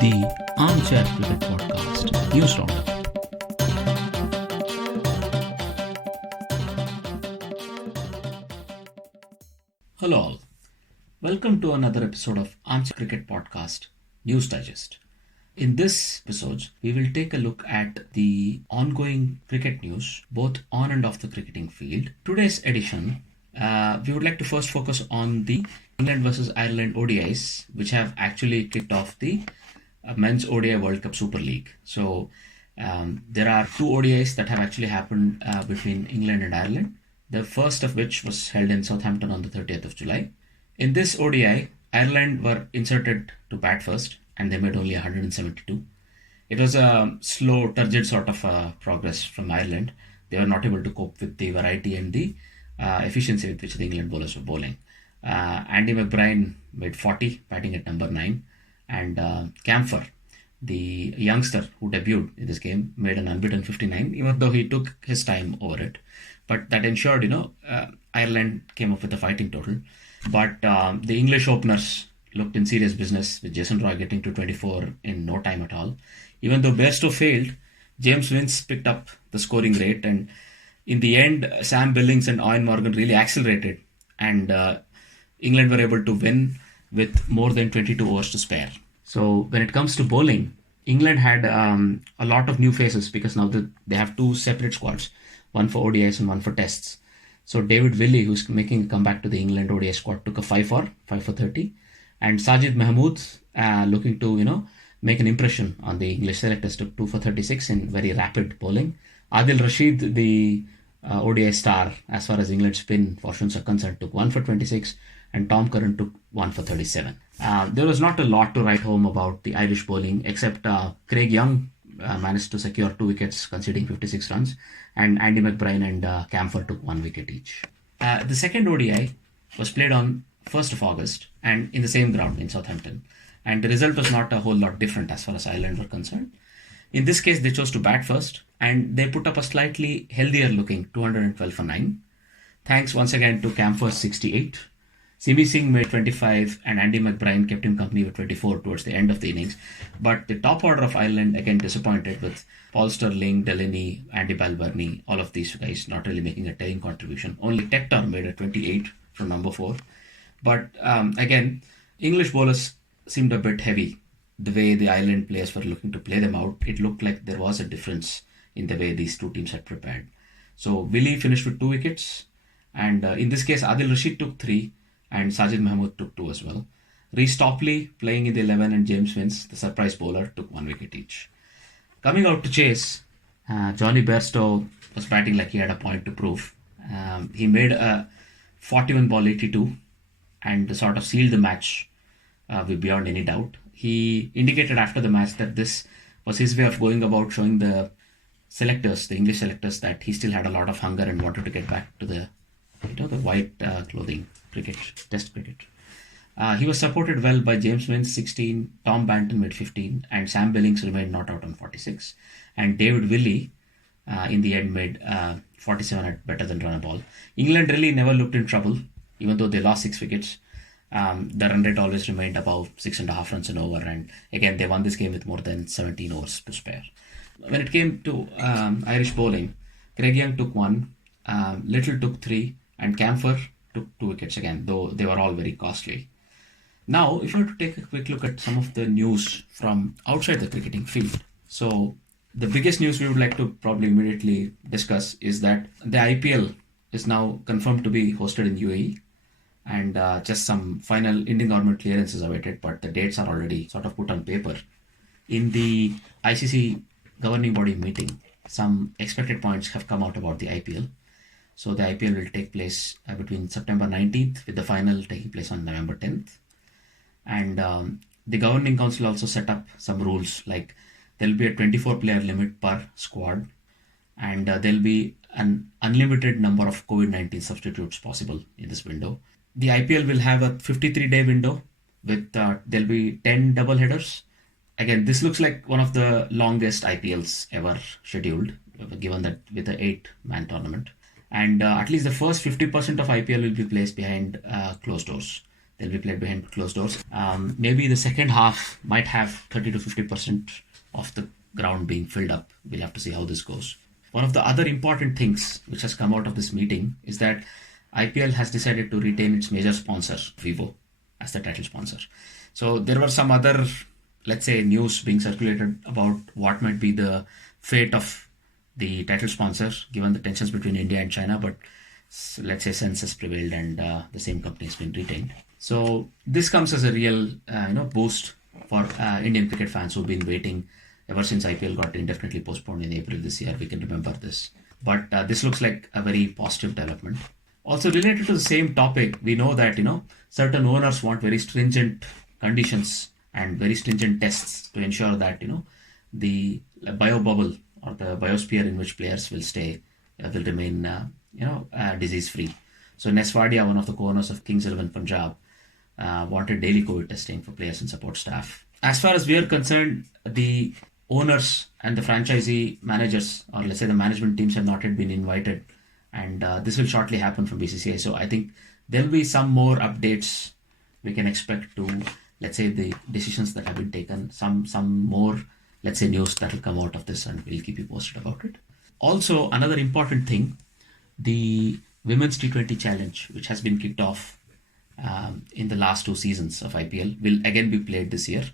the Armchair Cricket Podcast News Roundup. Hello all. Welcome to another episode of Armchair Cricket Podcast News Digest. In this episode, we will take a look at the ongoing cricket news, both on and off the cricketing field. Today's edition, we would like to first focus on the England versus Ireland ODIs, which have actually kicked off the Men's ODI World Cup Super League. So there are two ODIs that have actually happened between England and Ireland. The first of which was held in Southampton on the 30th of July. In this ODI, Ireland were inserted to bat first and they made only 172. It was a slow, turgid sort of progress from Ireland. They were not able to cope with the variety and the efficiency with which the England bowlers were bowling. Andy McBride made 40, batting at number 9. And Camphor, the youngster who debuted in this game, made an unbeaten 59, even though he took his time over it. But that ensured, Ireland came up with a fighting total. But the English openers looked in serious business, with Jason Roy getting to 24 in no time at all. Even though Bairstow failed, James Vince picked up the scoring rate. And in the end, Sam Billings and Eoin Morgan really accelerated. And England were able to win with more than 22 overs to spare. So when it comes to bowling, England had a lot of new faces because now they have two separate squads, one for ODIs and one for tests. So David Willey, who's making a comeback to the England ODI squad, took a 5 for 30. And Sajid Mahmood, looking to, make an impression on the English selectors, took 2 for 36 in very rapid bowling. Adil Rashid, the ODI star, as far as England spin fortunes are concerned, took 1 for 26. And Tom Curran took 1 for 37. There was not a lot to write home about the Irish bowling, except Craig Young managed to secure 2 wickets, conceding 56 runs, and Andy McBride and Camphor took 1 wicket each. The second ODI was played on 1st of August and in the same ground in Southampton, and the result was not a whole lot different as far as Ireland were concerned. In this case, they chose to bat first, and they put up a slightly healthier looking 212 for 9. Thanks once again to Camphor's 68. Simi Singh made 25 and Andy McBride kept him company with 24 towards the end of the innings. But the top order of Ireland again disappointed, with Paul Stirling, Delaney, Andy Balbirnie, all of these guys not really making a telling contribution. Only Tector made a 28 from number 4. But again, English bowlers seemed a bit heavy. The way the Ireland players were looking to play them out, it looked like there was a difference in the way these two teams had prepared. So Willey finished with 2 wickets. And in this case, Adil Rashid took 3. And Sajid Mahmood took 2 as well. Rhys Topley, playing in the 11, and James Vince, the surprise bowler, took 1 wicket each. Coming out to chase, Johnny Bairstow was batting like he had a point to prove. He made a 41 ball 82 and sort of sealed the match beyond any doubt. He indicated after the match that this was his way of going about showing the selectors, the English selectors, that he still had a lot of hunger and wanted to get back to the white clothing cricket, test cricket. He was supported well by James Vince 16, Tom Banton made 15, and Sam Billings remained not out on 46. And David Willey in the end made 47 at better than run a ball. England really never looked in trouble, even though they lost 6 wickets. The run rate always remained above 6.5 runs an over, and again they won this game with more than 17 overs to spare. When it came to Irish bowling, Craig Young took 1, Little took 3, and Camphor took 2 wickets again, though they were all very costly. Now, if I were to take a quick look at some of the news from outside the cricketing field. So, the biggest news we would like to probably immediately discuss is that the IPL is now confirmed to be hosted in UAE, and just some final Indian government clearances awaited, but the dates are already sort of put on paper. In the ICC governing body meeting, some expected points have come out about the IPL. So the IPL will take place between September 19th, with the final taking place on November 10th. And the governing council also set up some rules, like there will be a 24-player limit per squad, and there will be an unlimited number of COVID-19 substitutes possible in this window. The IPL will have a 53-day window with there will be 10 double headers. Again, this looks like one of the longest IPLs ever scheduled, given that with the 8-man tournament. And at least the first 50% of IPL will be placed behind closed doors. They'll be played behind closed doors. Maybe the second half might have 30 to 50% of the ground being filled up. We'll have to see how this goes. One of the other important things which has come out of this meeting is that IPL has decided to retain its major sponsor, Vivo, as the title sponsor. So there were some other, let's say, news being circulated about what might be the fate of the title sponsor given the tensions between India and China, but let's say sense has prevailed and the same company has been retained. So this comes as a real boost for Indian cricket fans who've been waiting ever since IPL got indefinitely postponed in April this year. We can remember this. But this looks like a very positive development. Also related to the same topic, we know that certain owners want very stringent conditions and very stringent tests to ensure that the bio bubble or the biosphere in which players will stay will remain disease free. So Neswadia, one of the co-owners of Kings 11 Punjab, wanted daily COVID testing for players and support staff. As far as we are concerned, the owners and the franchisee managers, or let's say the management teams, have not yet been invited, and this will shortly happen from BCCI. So I think there will be some more updates we can expect to, let's say, the decisions that have been taken, some more, let's say, news that will come out of this, and we'll keep you posted about it. Also, another important thing, the Women's T20 Challenge, which has been kicked off in the last 2 seasons of IPL, will again be played this year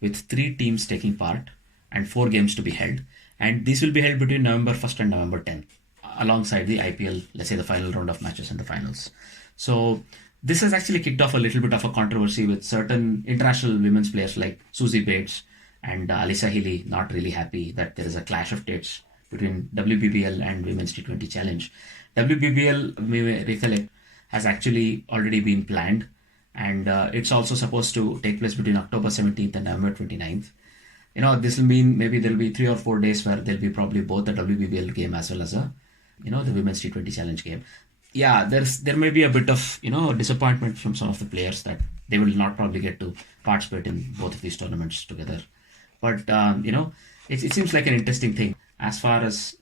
with 3 teams taking part and 4 games to be held. And this will be held between November 1st and November 10th, alongside the IPL, let's say the final round of matches and the finals. So this has actually kicked off a little bit of a controversy with certain international women's players like Susie Bates and Alyssa Healy not really happy that there is a clash of dates between WBBL and Women's T20 Challenge. WBBL, we may recollect, has actually already been planned, and it's also supposed to take place between October 17th and November 29th. This will mean maybe there'll be 3 or 4 days where there'll be probably both the WBBL game as well as the Women's T20 Challenge game. Yeah, there may be a bit of disappointment from some of the players that they will not probably get to participate in both of these tournaments together. But it seems like an interesting thing as far as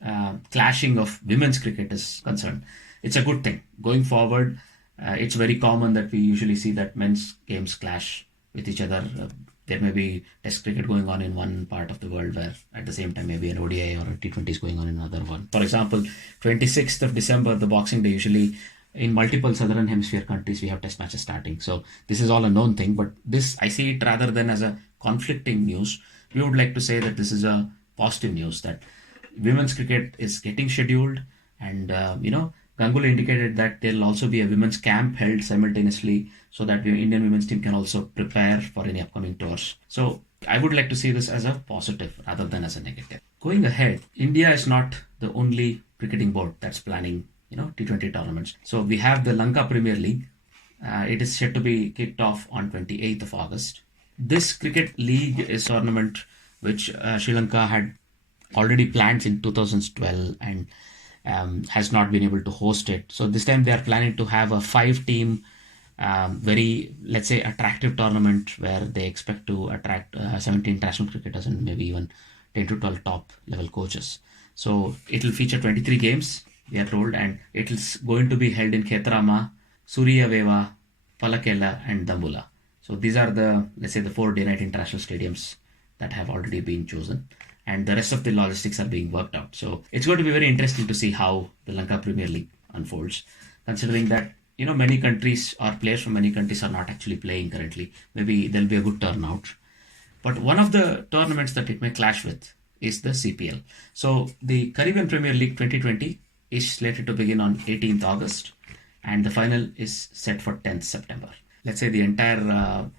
clashing of women's cricket is concerned. It's a good thing going forward. It's very common that we usually see that men's games clash with each other. There may be test cricket going on in one part of the world where at the same time maybe an ODI or a T20 is going on in another one. For example, 26th of December, the Boxing Day, usually in multiple southern hemisphere countries we have test matches starting. So this is all a known thing, but this, I see it rather than as a conflicting news. We would like to say that this is a positive news that women's cricket is getting scheduled, and Ganguly indicated that there will also be a women's camp held simultaneously so that the Indian women's team can also prepare for any upcoming tours. So I would like to see this as a positive rather than as a negative. Going ahead, India is not the only cricketing board that's planning T20 tournaments. So we have the Lanka Premier League. It is set to be kicked off on 28th of August. This cricket league is a tournament which Sri Lanka had already planned in 2012 and has not been able to host it. So this time they are planning to have a 5-team, very, let's say, attractive tournament where they expect to attract 70 international cricketers and maybe even 10 to 12 top level coaches. So it will feature 23 games, we are told, and it is going to be held in Khetarama, Suriyaveva, Palakela and Dambula. So these are the, let's say, the 4 day-night international stadiums that have already been chosen, and the rest of the logistics are being worked out. So it's going to be very interesting to see how the Lanka Premier League unfolds, considering that many countries or players from many countries are not actually playing currently. Maybe there'll be a good turnout. But one of the tournaments that it may clash with is the CPL. So the Caribbean Premier League 2020 is slated to begin on 18th August, and the final is set for 10th September. Let's say the entire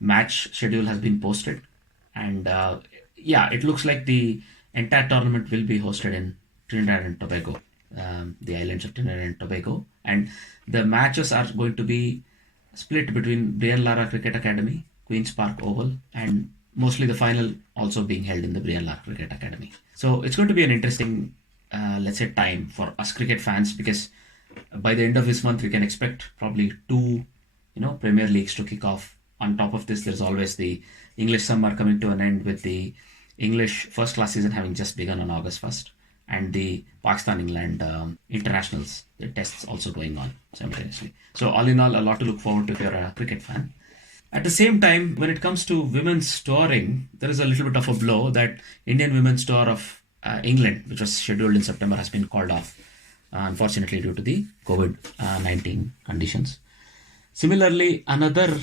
match schedule has been posted, and it looks like the entire tournament will be hosted in Trinidad and Tobago, the islands of Trinidad and Tobago. And the matches are going to be split between Brian Lara Cricket Academy, Queen's Park Oval, and mostly the final also being held in the Brian Lara Cricket Academy. So it's going to be an interesting, let's say, time for us cricket fans, because by the end of this month we can expect probably 2, Premier Leagues to kick off. On top of this, there's always the English summer coming to an end with the English first class season having just begun on August 1st. and the Pakistan-England internationals, the tests also going on simultaneously. So all in all, a lot to look forward to if you're a cricket fan. At the same time, when it comes to women's touring, there is a little bit of a blow that Indian women's tour of England, which was scheduled in September, has been called off, unfortunately due to the COVID-19 conditions. Similarly, another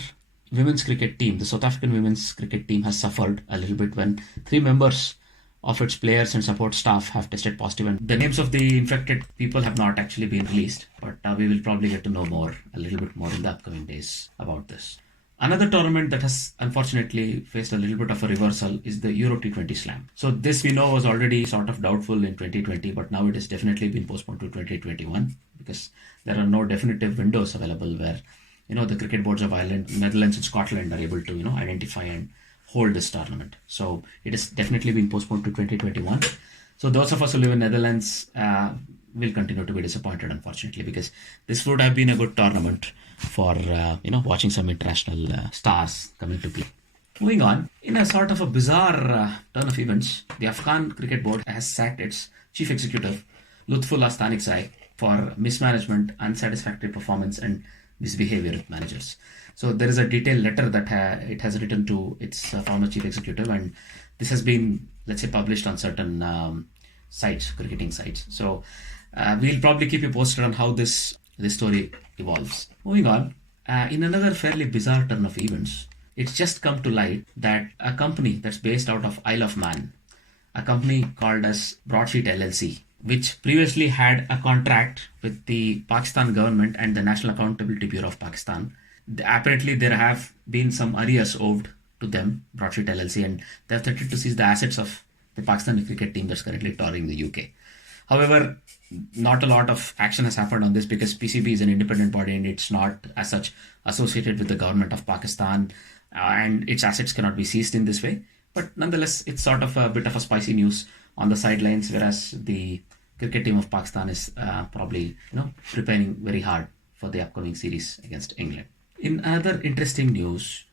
women's cricket team, the South African women's cricket team, has suffered a little bit when 3 members of its players and support staff have tested positive, and the names of the infected people have not actually been released, but we will probably get to know a little bit more in the upcoming days about this. Another tournament that has unfortunately faced a little bit of a reversal is the Euro T20 Slam. So this we know was already sort of doubtful in 2020, but now it has definitely been postponed to 2021 because there are no definitive windows available where the cricket boards of Ireland, Netherlands and Scotland are able to identify and hold this tournament. So it has definitely been postponed to 2021. So those of us who live in Netherlands will continue to be disappointed, unfortunately, because this would have been a good tournament for watching some international stars coming to play. Moving on, in a sort of a bizarre turn of events, the Afghan Cricket Board has sacked its chief executive, Lutfullah Stanikzai, for mismanagement, unsatisfactory performance and misbehavior with managers. So there is a detailed letter that it has written to its former chief executive, and this has been, let's say, published on certain sites, cricketing sites. So we'll probably keep you posted on how this story evolves. Moving on, in another fairly bizarre turn of events, it's just come to light that a company that's based out of Isle of Man, a company called as Broadsheet LLC, which previously had a contract with the Pakistan government and the National Accountability Bureau of Pakistan. Apparently, there have been some arrears owed to them, Broadsheet LLC, and they have threatened to seize the assets of the Pakistani cricket team that's currently touring the UK. However, not a lot of action has happened on this because PCB is an independent body and it's not as such associated with the government of Pakistan, and its assets cannot be seized in this way. But nonetheless, it's sort of a bit of a spicy news on the sidelines, whereas the cricket team of Pakistan is probably preparing very hard for the upcoming series against England. In another interesting news,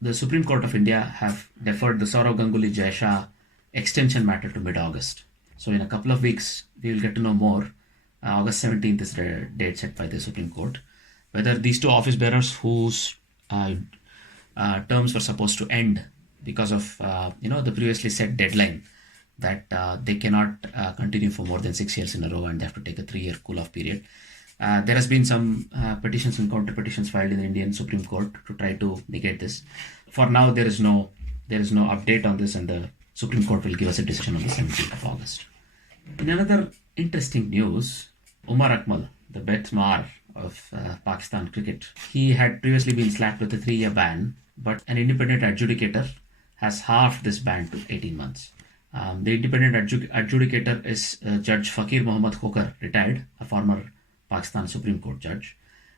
the Supreme Court of India have deferred the Saurav Ganguly Shah extension matter to mid-August. So in a couple of weeks, we will get to know more. August 17th is the date set by the Supreme Court. Whether these 2 office bearers whose terms were supposed to end because of the previously set deadline that they cannot continue for more than 6 years in a row and they have to take a 3-year cool-off period. There has been some petitions and counter petitions filed in the Indian Supreme Court to try to negate this. For now, there is no update on this, and the Supreme Court will give us a decision on the 17th of August. In another interesting news, Umar Akmal, the Betsmar of Pakistan cricket, he had previously been slapped with a 3-year ban, but an independent adjudicator has halved this ban to 18 months. The independent adjudicator is Judge Fakir Muhammad Khokar, retired, a former Pakistan Supreme Court judge.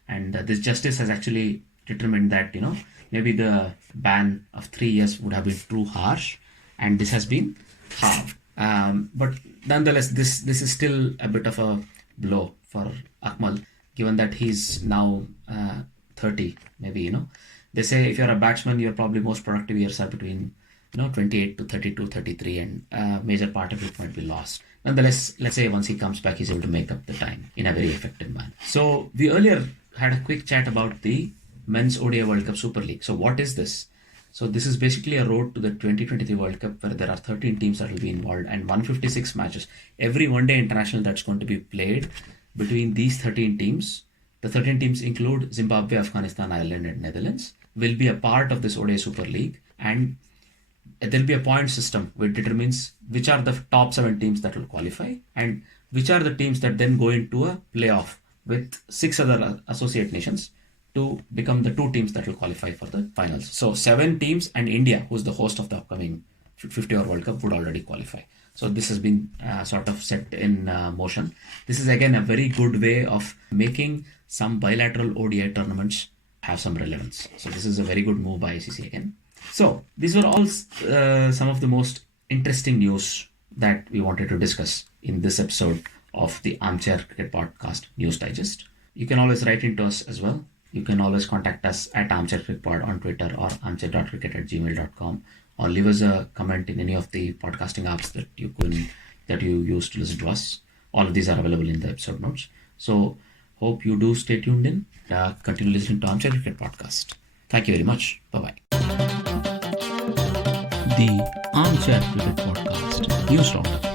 And this justice has actually determined that, maybe the ban of 3 years would have been too harsh, and this has been halved. But nonetheless, this is still a bit of a blow for Akmal, given that he's now 30, maybe, They say if you're a batsman, your probably most productive years are between 28 to 32, 33, and a major part of it might be lost. Nonetheless, let's say once he comes back, he's able to make up the time in a very effective manner. So we earlier had a quick chat about the Men's ODI World Cup Super League. So what is this? So this is basically a road to the 2023 World Cup where there are 13 teams that will be involved and 156 matches. Every one-day international that's going to be played between these 13 teams, the 13 teams include Zimbabwe, Afghanistan, Ireland, and Netherlands, will be a part of this ODI Super League, and there will be a point system which determines which are the top 7 teams that will qualify and which are the teams that then go into a playoff with 6 other associate nations to become the 2 teams that will qualify for the finals. So 7 teams and India, who's the host of the upcoming 50-over World Cup, would already qualify. So this has been sort of set in motion. This is again a very good way of making some bilateral ODI tournaments have some relevance. So this is a very good move by ICC again. So these were all some of the most interesting news that we wanted to discuss in this episode of the Armchair Cricket Podcast News Digest. You can always write into us as well. You can always contact us at Armchair Cricket Pod on Twitter or armchair.cricket@gmail.com, or leave us a comment in any of the podcasting apps that you that you use to listen to us. All of these are available in the episode notes. So hope you do stay tuned in. Continue listening to Armchair Cricket Podcast. Thank you very much. Bye-bye. The Armchair Cricket Podcast News Roundup.